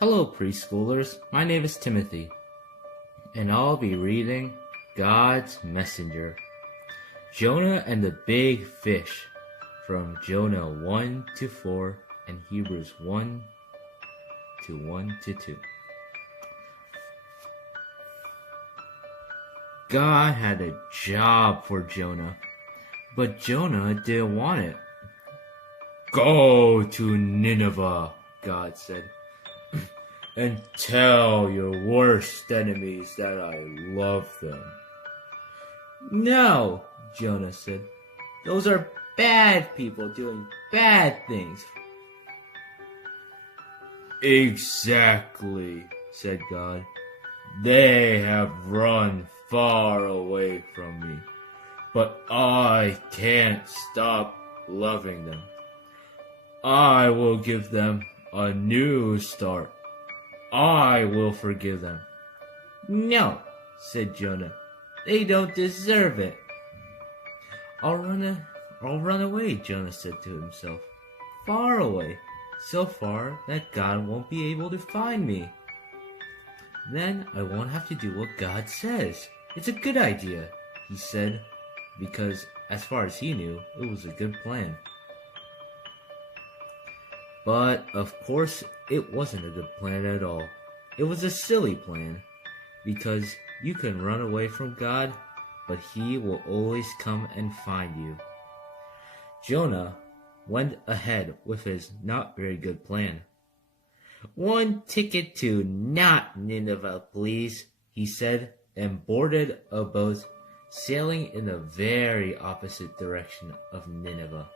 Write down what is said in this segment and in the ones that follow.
Hello, preschoolers. My name is Timothy, and I'll be reading God's Messenger, Jonah and the Big Fish, from Jonah 1 to 4 and Hebrews 1 to 1 to 2. God had a job for Jonah, but Jonah didn't want it. Go to Nineveh, God said, and tell your worst enemies that I love them. No, Jonah said. Those are bad people doing bad things. Exactly, said God. They have run far away from me, but I can't stop loving them. I will give them a new start. I will forgive them. No, said Jonah. They don't deserve it. I'll run away, Jonah said to himself. Far away, so far that God won't be able to find me. Then I won't have to do what God says. It's a good idea, he said, because as far as he knew, it was a good plan. But, of course, it wasn't a good plan at all. It was a silly plan, because you can run away from God, but He will always come and find you. Jonah went ahead with his not very good plan. One ticket to not Nineveh, please, he said, and boarded a boat sailing in the very opposite direction of Nineveh.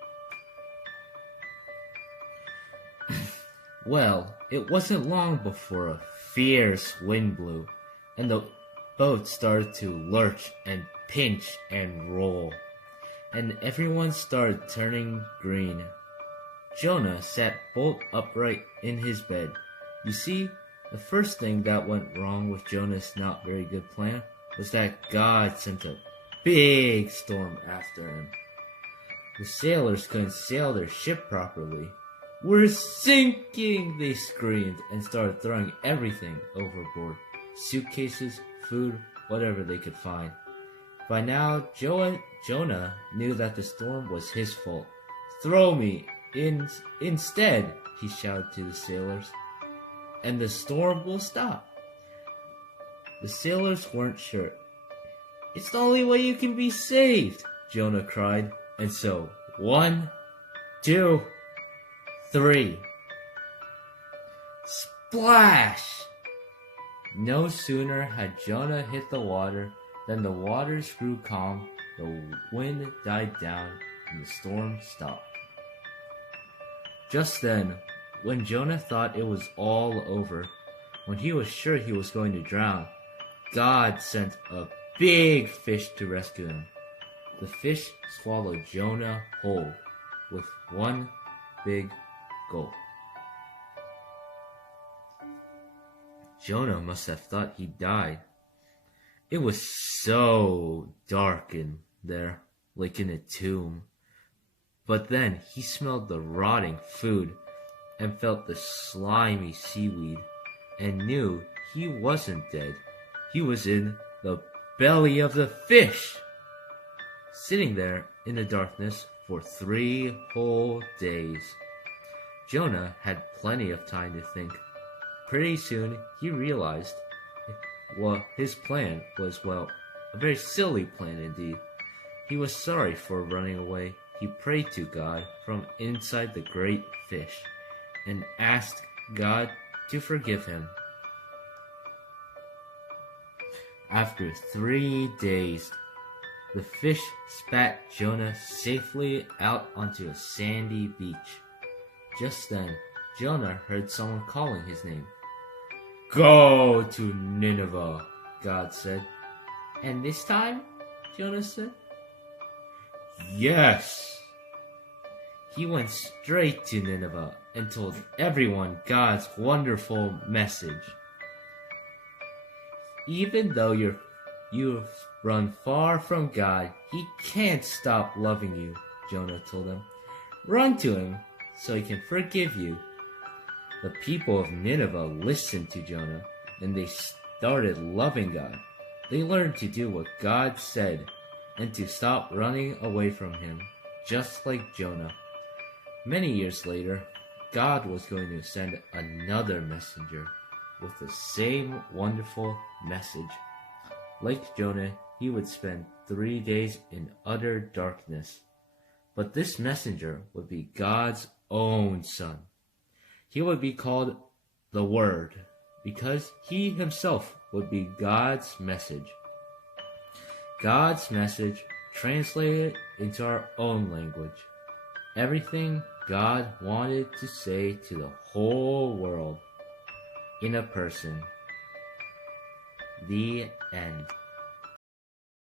Well, it wasn't long before a fierce wind blew, and the boat started to lurch and pinch and roll, and everyone started turning green. Jonah sat bolt upright in his bed. You see, the first thing that went wrong with Jonah's not very good plan was that God sent a big storm after him. The sailors couldn't sail their ship properly. We're sinking, they screamed and started throwing everything overboard. Suitcases, food, whatever they could find. By now, Jonah knew that the storm was his fault. Throw me instead, he shouted to the sailors, and the storm will stop. The sailors weren't sure. It's the only way you can be saved, Jonah cried. And so, 1, 2, 3. Splash! No sooner had Jonah hit the water than the waters grew calm, the wind died down, and the storm stopped. Just then, when Jonah thought it was all over, when he was sure he was going to drown, God sent a big fish to rescue him. The fish swallowed Jonah whole with one big gulp. Jonah must have thought he died. It was so dark in there, like in a tomb. But then he smelled the rotting food and felt the slimy seaweed and knew he wasn't dead. He was in the belly of the fish, sitting there in the darkness for 3 whole days. Jonah had plenty of time to think. Pretty soon he realized his plan was, a very silly plan indeed. He was sorry for running away. He prayed to God from inside the great fish and asked God to forgive him. After 3 days, the fish spat Jonah safely out onto a sandy beach. Just then, Jonah heard someone calling his name. Go to Nineveh, God said. And this time? Jonah said. Yes. He went straight to Nineveh and told everyone God's wonderful message. Even though you've run far from God, He can't stop loving you, Jonah told them. Run to Him so He can forgive you. The people of Nineveh listened to Jonah, and they started loving God. They learned to do what God said and to stop running away from him, just like Jonah. Many years later, God was going to send another messenger with the same wonderful message. Like Jonah, he would spend 3 days in utter darkness. But this messenger would be God's own son. He would be called the Word, because he himself would be God's message. God's message translated into our own language. Everything God wanted to say to the whole world in a person. The end.